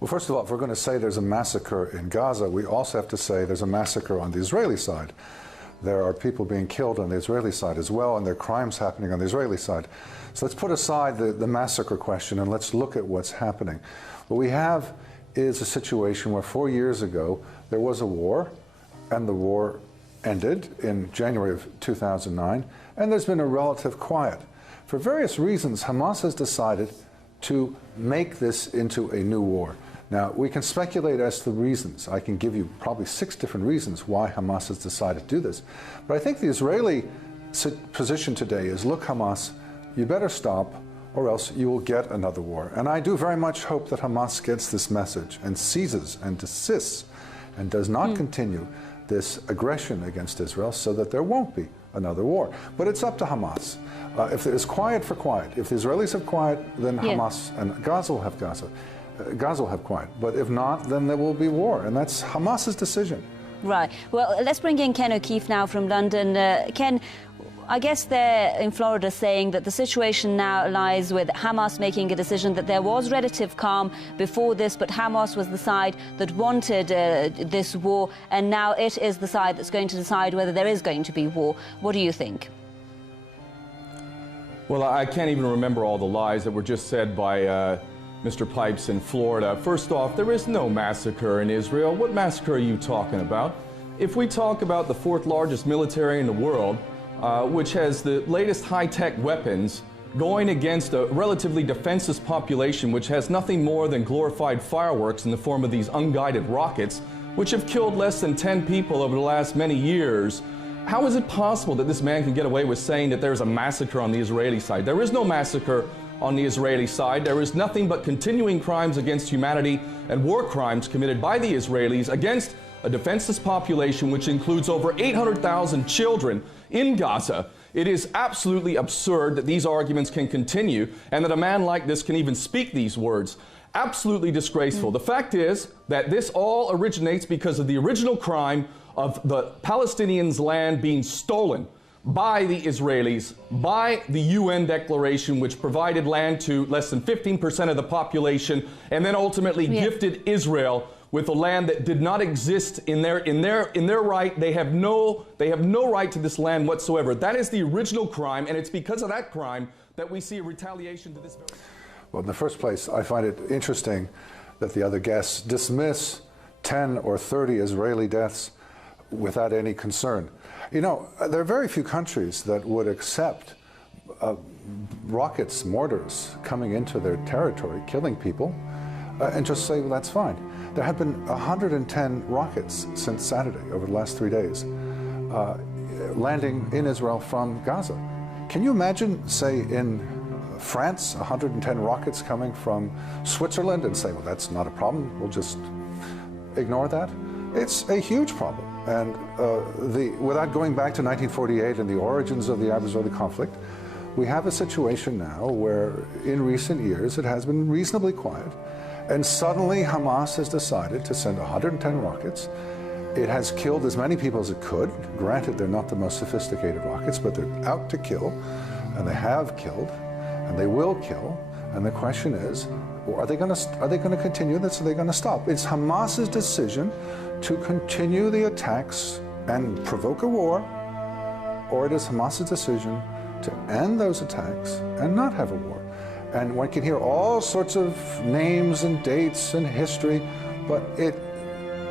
Well, first of all, if we're going to say there's a massacre in Gaza, we also have to say there's a massacre on the Israeli side. There are people being killed on the Israeli side as well, and there are crimes happening on the Israeli side. So let's put aside the massacre question and let's look at what's happening. What we have is a situation where 4 years ago there was a war, and the war ended in January of 2009, and there's been a relative quiet. For various reasons, Hamas has decided to make this into a new war. Now, we can speculate as to the reasons. I can give you probably 6 different reasons why Hamas has decided to do this. But I think the Israeli position today is, look, Hamas, you better stop, or else you will get another war. And I do very much hope that Hamas gets this message and seizes and desists and does not continue this aggression against Israel so that there won't be another war. But it's up to Hamas. If it's quiet for quiet, if the Israelis have quiet, then Hamas and Gaza will have Gaza will have quiet. But if not, then there will be war, and that's Hamas's decision. Right. Well, let's bring in Ken O'Keefe now from London. Ken, I guess they're in Florida saying that the situation now lies with Hamas making a decision, that there was relative calm before this, but Hamas was the side that wanted this war, and now it is the side that's going to decide whether there is going to be war. What do you think? Well, I can't even remember all the lies that were just said by Mr. Pipes in Florida. First off, there is no massacre in Israel. What massacre are you talking about? If we talk about the 4th largest military in the world, which has the latest high-tech weapons, going against a relatively defenseless population which has nothing more than glorified fireworks in the form of these unguided rockets, which have killed less than 10 people over the last many years, how is it possible that this man can get away with saying that there's a massacre on the Israeli side? There is no massacre on the Israeli side. There is nothing but continuing crimes against humanity and war crimes committed by the Israelis against a defenseless population which includes over 800,000 children in Gaza. It is absolutely absurd that these arguments can continue and that a man like this can even speak these words. Absolutely disgraceful. The fact is that this all originates because of the original crime of the Palestinians' land being stolen by the Israelis, by the UN declaration, which provided land to less than 15% of the population, and then ultimately gifted Israel with a land that did not exist in their right. They have no right to this land whatsoever. That is the original crime, and it's because of that crime that we see a retaliation to this very. Well, in the first place, I find it interesting that the other guests dismiss 10 or 30 Israeli deaths without any concern. You know, there are very few countries that would accept rockets, mortars coming into their territory, killing people, and just say, well, that's fine. There have been 110 rockets since Saturday, over the last 3 days, landing in Israel from Gaza. Can you imagine, say, in France, 110 rockets coming from Switzerland, and say, well, that's not a problem, we'll just ignore that? It's a huge problem. And without going back to 1948 and the origins of the Arab-Israeli conflict, we have a situation now where in recent years it has been reasonably quiet, and suddenly Hamas has decided to send 110 rockets. It has killed as many people as it could. Granted, they're not the most sophisticated rockets, but they're out to kill, and they have killed, and they will kill. And the question is, are they going to continue this? Or are they going to stop? It's Hamas's decision to continue the attacks and provoke a war, or it is Hamas's decision to end those attacks and not have a war. And one can hear all sorts of names and dates and history, but it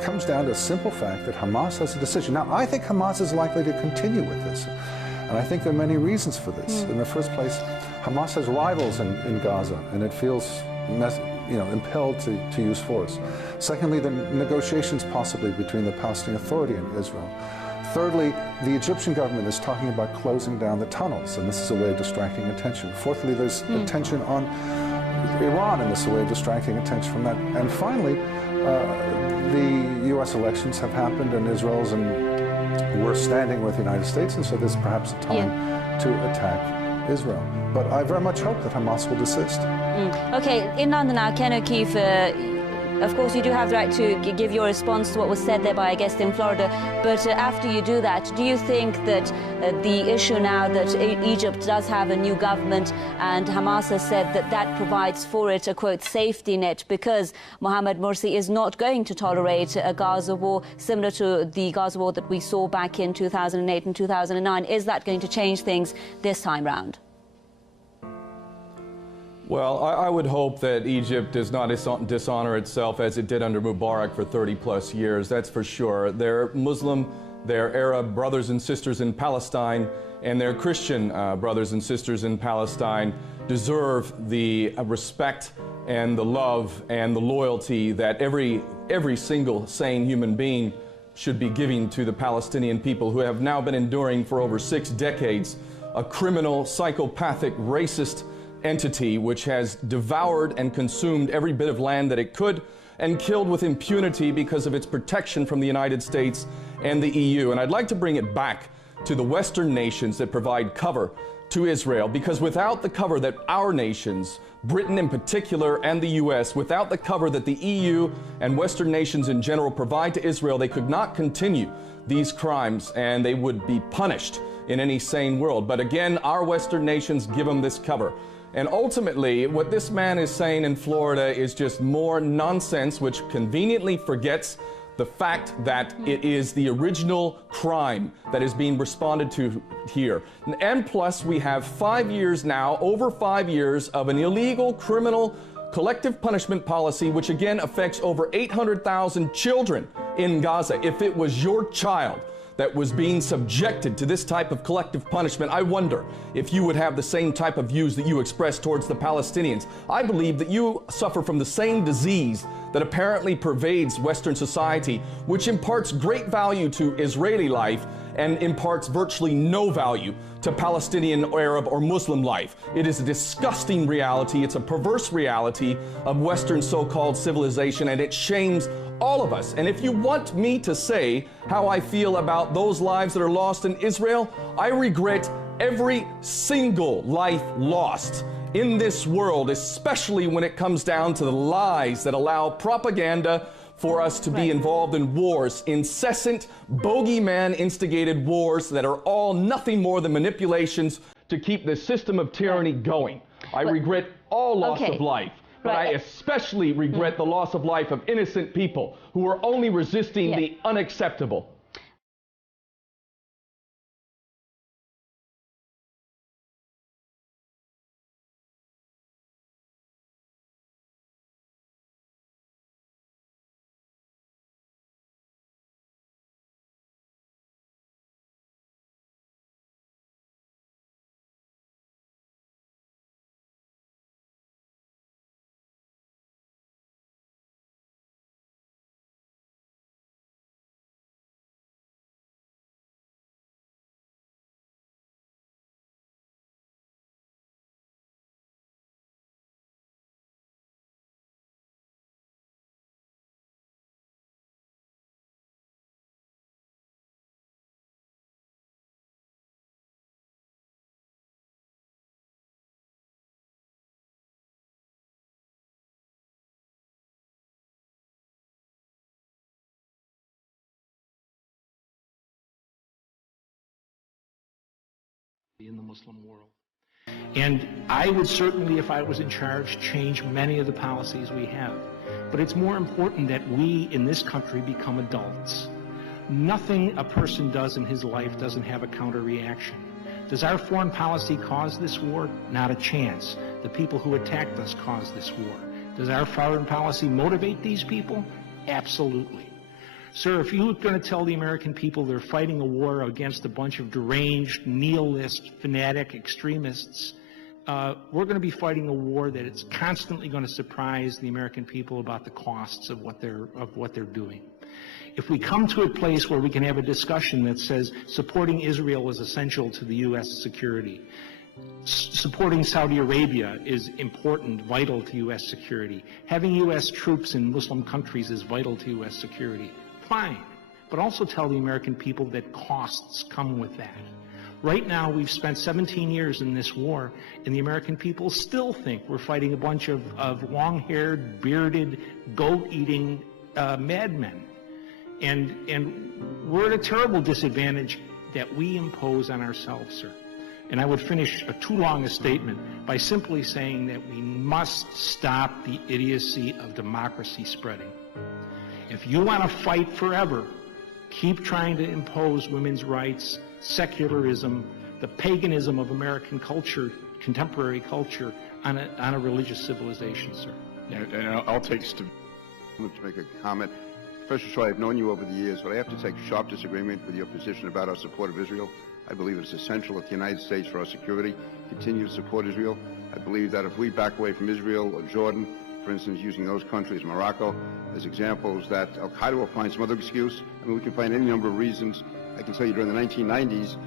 comes down to a simple fact that Hamas has a decision. Now, I think Hamas is likely to continue with this, and I think there are many reasons for this. In the first place, Hamas has rivals in Gaza, and it feels impelled to use force. Secondly, the negotiations possibly between the Palestinian Authority and Israel. Thirdly, the Egyptian government is talking about closing down the tunnels, and this is a way of distracting attention. Fourthly, there's attention on Iran, and this is a way of distracting attention from that. And finally, the U.S. elections have happened, and Israel's we're standing with the United States, and so there's perhaps a time to attack Israel. But I very much hope that Hamas will desist. Okay, in London now, Ken O'Keefe, Of course, you do have the right to give your response to what was said there by a guest in Florida. But after you do that, do you think that the issue now that Egypt does have a new government and Hamas has said that that provides for it a, quote, safety net because Mohamed Morsi is not going to tolerate a Gaza war similar to the Gaza war that we saw back in 2008 and 2009, is that going to change things this time round? Well, I would hope that Egypt does not dishonor itself as it did under Mubarak for 30+ years, that's for sure. Their Muslim, their Arab brothers and sisters in Palestine, and their Christian brothers and sisters in Palestine deserve the respect and the love and the loyalty that every single sane human being should be giving to the Palestinian people, who have now been enduring for over 6 decades a criminal, psychopathic, racist entity which has devoured and consumed every bit of land that it could and killed with impunity because of its protection from the United States and the EU. And I'd like to bring it back to the Western nations that provide cover to Israel, because without the cover that our nations, Britain in particular and the US, without the cover that the EU and Western nations in general provide to Israel, they could not continue these crimes and they would be punished in any sane world. But again, our Western nations give them this cover. And ultimately, what this man is saying in Florida is just more nonsense, which conveniently forgets the fact that it is the original crime that is being responded to here. And plus, we have 5 years now, over 5 years, of an illegal criminal collective punishment policy, which again affects over 800,000 children in Gaza. If it was your child that was being subjected to this type of collective punishment, I wonder if you would have the same type of views that you express towards the Palestinians. I believe that you suffer from the same disease that apparently pervades Western society, which imparts great value to Israeli life and imparts virtually no value to Palestinian, Arab, or Muslim life. It is a disgusting reality. It's a perverse reality of Western so-called civilization, and it shames all of us. And if you want me to say how I feel about those lives that are lost in Israel, I regret every single life lost in this world, especially when it comes down to the lies that allow propaganda for us to be involved in wars, incessant, bogeyman-instigated wars that are all nothing more than manipulations to keep the system of tyranny going. I regret all loss of life. But I especially regret the loss of life of innocent people who are only resisting the unacceptable. In the Muslim world. And I would certainly, if I was in charge, change many of the policies we have. But it's more important that we in this country become adults. Nothing a person does in his life doesn't have a counter reaction. Does our foreign policy cause this war? Not a chance. The people who attacked us caused this war. Does our foreign policy motivate these people? Absolutely. Sir, if you're going to tell the American people they're fighting a war against a bunch of deranged, nihilist, fanatic extremists, we're going to be fighting a war that is constantly going to surprise the American people about the costs of what they're doing. If we come to a place where we can have a discussion that says supporting Israel is essential to the U.S. security, supporting Saudi Arabia is important, vital to U.S. security, having U.S. troops in Muslim countries is vital to U.S. security, fine. But also tell the American people that costs come with that. Right now, we've spent 17 years in this war, and the American people still think we're fighting a bunch of long-haired, bearded, goat-eating madmen. And we're at a terrible disadvantage that we impose on ourselves, sir. And I would finish too long a statement by simply saying that we must stop the idiocy of democracy spreading. If you want to fight forever, keep trying to impose women's rights, secularism, the paganism of American culture, contemporary culture, on a religious civilization, sir. And I'll take to make a comment. Professor Shaw, I've known you over the years, but I have to take sharp disagreement with your position about our support of Israel. I believe it's essential that the United States, for our security, continue to support Israel. I believe that if we back away from Israel or Jordan, for instance, using those countries, Morocco, as examples, that Al-Qaeda will find some other excuse. I mean, we can find any number of reasons. I can tell you during the 1990s,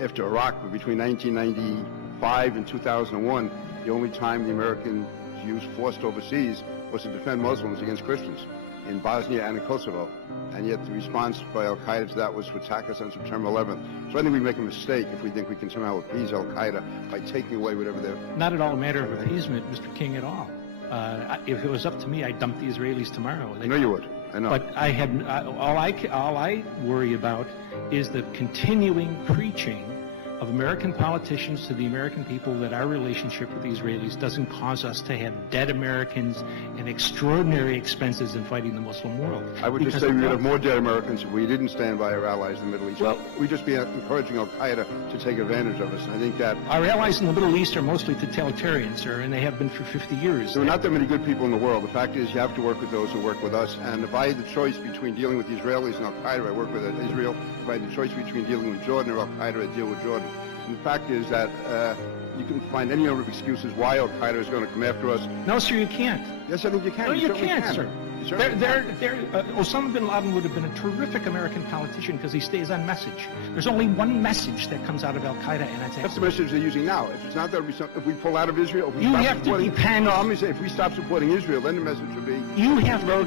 after Iraq, but between 1995 and 2001, the only time the Americans used force overseas was to defend Muslims against Christians in Bosnia and in Kosovo. And yet the response by Al-Qaeda to that was to attack us on September 11th. So I think we make a mistake if we think we can somehow appease Al-Qaeda by taking away whatever they're... Not at all a matter of appeasement, Mr. King, at all. If it was up to me, I'd dump the Israelis tomorrow. I know you would. I know. But all I worry about is the continuing preaching of American politicians to the American people that our relationship with the Israelis doesn't cause us to have dead Americans and extraordinary expenses in fighting the Muslim world. I would just say we would have more dead Americans if we didn't stand by our allies in the Middle East. Well, we'd just be encouraging Al-Qaeda to take advantage of us. And I think that... Our allies in the Middle East are mostly totalitarians, sir, and they have been for 50 years. There are not that many good people in the world. The fact is you have to work with those who work with us. And if I had the choice between dealing with the Israelis and Al-Qaeda, I work with Israel. If I had the choice between dealing with Jordan or Al-Qaeda, I deal with Jordan. And the fact is that you can find any number of excuses why Al-Qaeda is going to come after us. No, sir, you can't. Yes, I think you can. No, you can't, sir. Osama bin Laden would have been a terrific American politician because he stays on message. There's only one message that comes out of Al-Qaeda, and that's the message they're using now. If it's not that, if we pull out of Israel, if we you have to depend. No, I'm going to say if we stop supporting Israel, then the message would be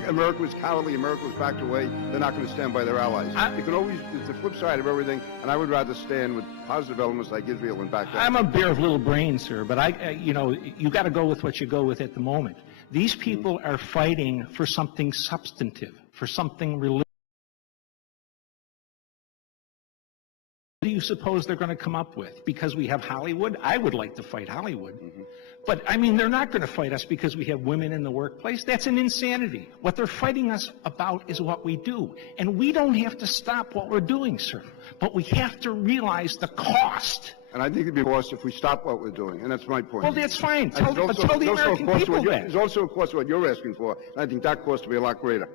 America was cowardly, America was backed away. They're not going to stand by their allies. It can always it's the flip side of everything, and I would rather stand with positive elements like Israel and back down. I'm a bear of little brains, sir, but you got to go with what you go with at the moment. These people are fighting for something substantive, for something religious. What do you suppose they're going to come up with? Because we have Hollywood? I would like to fight Hollywood. But, I mean, they're not going to fight us because we have women in the workplace. That's an insanity. What they're fighting us about is what we do. And we don't have to stop what we're doing, sir. But we have to realize the cost. And I think it'd be worse if we stop what we're doing, and that's my point. Well, that's fine. Tell the American people that. There's also a cost of what you're asking for, and I think that cost will be a lot greater.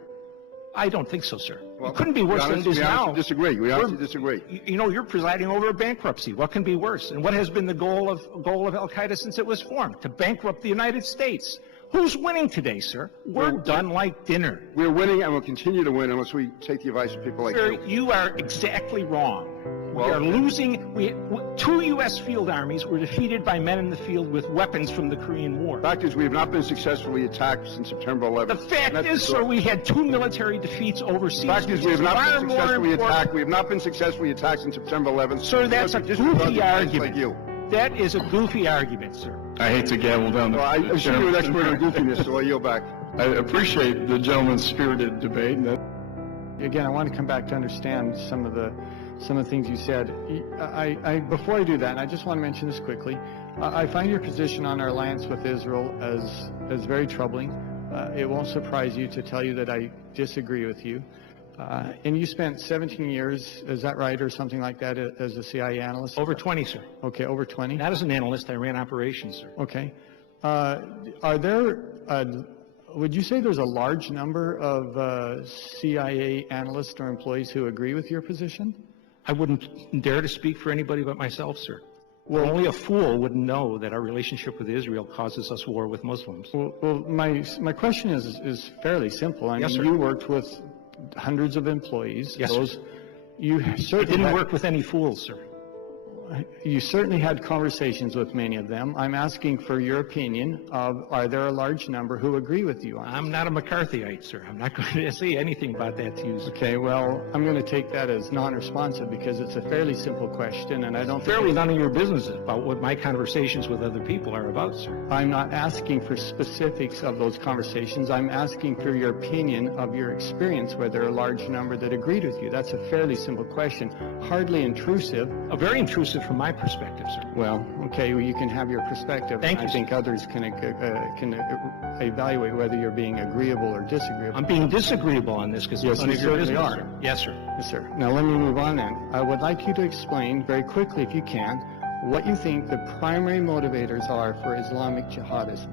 I don't think so, sir. Well, it couldn't be worse than it is now. We honestly disagree. You know, you're presiding over a bankruptcy. What can be worse? And what has been the goal of Al-Qaeda since it was formed? To bankrupt the United States. Who's winning today, sir? We're done like dinner. We're winning, and we'll continue to win unless we take the advice of people like you. Sir, you are exactly wrong. We are losing. 2 U.S. field armies were defeated by men in the field with weapons from the Korean War. The fact is we have not been successfully attacked since September 11th. The fact is, sir, we had 2 military defeats overseas. The fact is we have not been successfully attacked. We have not been successfully attacked since September 11th. Sir, that's a goofy argument. That is a goofy argument, sir. I hate to gavel down the... Well, I'm sure you're an expert on goofiness, so I yield back. I appreciate the gentleman's spirited debate. Again, I want to come back to understand some of the things you said. Before I do that, I just want to mention this quickly. I find your position on our alliance with Israel as very troubling. It won't surprise you to tell you that I disagree with you. And you spent 17 years, is that right, or something like that, as a CIA analyst? Over 20, sir. Okay, over 20? Not as an analyst, I ran operations, sir. Okay. Are there, would you say there's a large number of CIA analysts or employees who agree with your position? I wouldn't dare to speak for anybody but myself, sir. Well, only a fool wouldn't know that our relationship with Israel causes us war with Muslims. Well, my question is fairly simple. I mean, sir. You worked with hundreds of employees. Yes, sir. You certainly I didn't work with any fools, sir. you certainly had conversations with many of them. I'm asking for your opinion of, are there a large number who agree with you on this? I'm not a McCarthyite, sir. I'm not going to say anything about that to you, sir. Okay, well, I'm going to take that as non-responsive because it's a fairly simple question, and I don't think Fairly none of your business about what my conversations with other people are about, sir. I'm not asking for specifics of those conversations. I'm asking for your opinion of your experience, whether there are a large number that agreed with you. That's a fairly simple question, hardly intrusive. Very intrusive from my perspective, sir. Well, okay, well, you can have your perspective. Thank you, I think sir. others can evaluate whether you're being agreeable or disagreeable. I'm being disagreeable on this because Yes, none you of your certainly business, are. sir. Yes, sir. Yes, sir. Now let me move on then. I would like you to explain very quickly, if you can, what you think the primary motivators are for Islamic jihadism.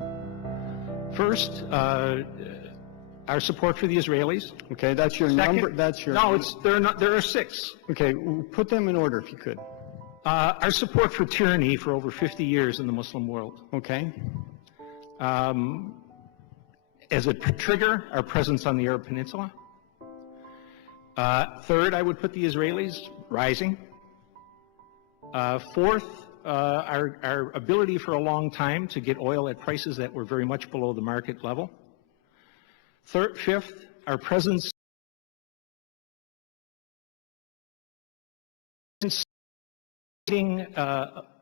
First, our support for the Israelis. Okay, that's your Second, number. That's your. No, there are 6. Okay, put them in order if you could. Our support for tyranny for over 50 years in the Muslim world. Okay. As a trigger, our presence on the Arab Peninsula. Third, I would put the Israelis rising. Fourth, our ability for a long time to get oil at prices that were very much below the market level. Fifth, our presence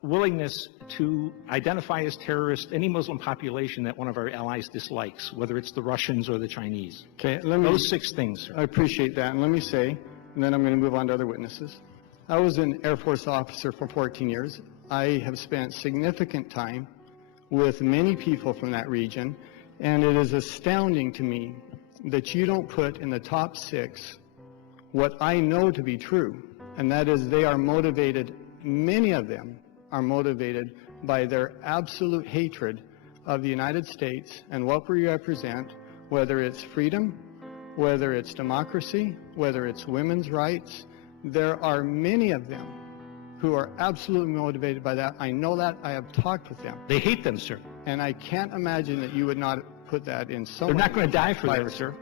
willingness to identify as terrorist any Muslim population that one of our allies dislikes, whether it's the Russians or the Chinese. Okay, Those 6 things, sir. I appreciate that. And let me say, and then I'm going to move on to other witnesses. I was an Air Force officer for 14 years. I have spent significant time with many people from that region, and it is astounding to me that you don't put in the top 6 what I know to be true, and that is they are motivated, many of them are motivated by their absolute hatred of the United States and what we represent, whether it's freedom, whether it's democracy, whether it's women's rights. There are many of them who are absolutely motivated by that. I know that. I have talked with them. They hate them, sir. And I can't imagine that you would not put that in some They're not going to die for way. that, sir.